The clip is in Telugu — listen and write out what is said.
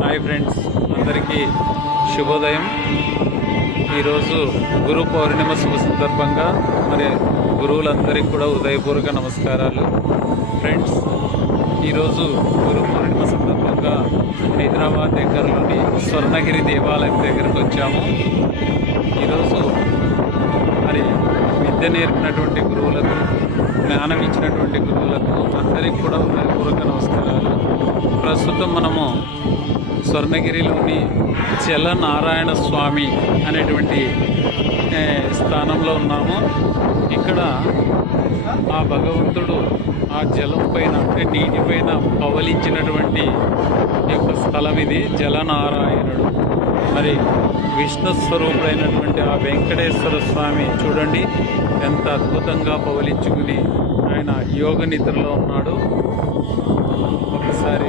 హాయ్ ఫ్రెండ్స్, అందరికీ శుభోదయం. ఈరోజు గురు పౌర్ణిమ శుభ సందర్భంగా మరి గురువులందరికీ కూడా ఉదయపూర్వక నమస్కారాలు. ఫ్రెండ్స్, ఈరోజు గురు పౌర్ణిమ సందర్భంగా హైదరాబాద్ దగ్గరలోని స్వర్ణగిరి దేవాలయం దగ్గరకు వచ్చాము. ఈరోజు మరి విద్య నేర్పినటువంటి గురువులకు, జ్ఞానం ఇచ్చినటువంటి గురువులకు అందరికీ కూడా హృదయపూర్వక నమస్కారాలు. ప్రస్తుతం మనము స్వర్ణగిరిలోని జలనారాయణ స్వామి అనేటువంటి స్థానంలో ఉన్నాము. ఇక్కడ ఆ భగవంతుడు ఆ జలం పైన, అంటే నీటిపైన పవలించినటువంటి యొక్క స్థలం ఇది. జలనారాయణుడు మరి విష్ణు స్వరూపుడైనటువంటి ఆ వెంకటేశ్వర స్వామి చూడండి ఎంత అద్భుతంగా పవలించుకుని ఆయన యోగ నిద్రలో ఉన్నాడు. ఒకసారి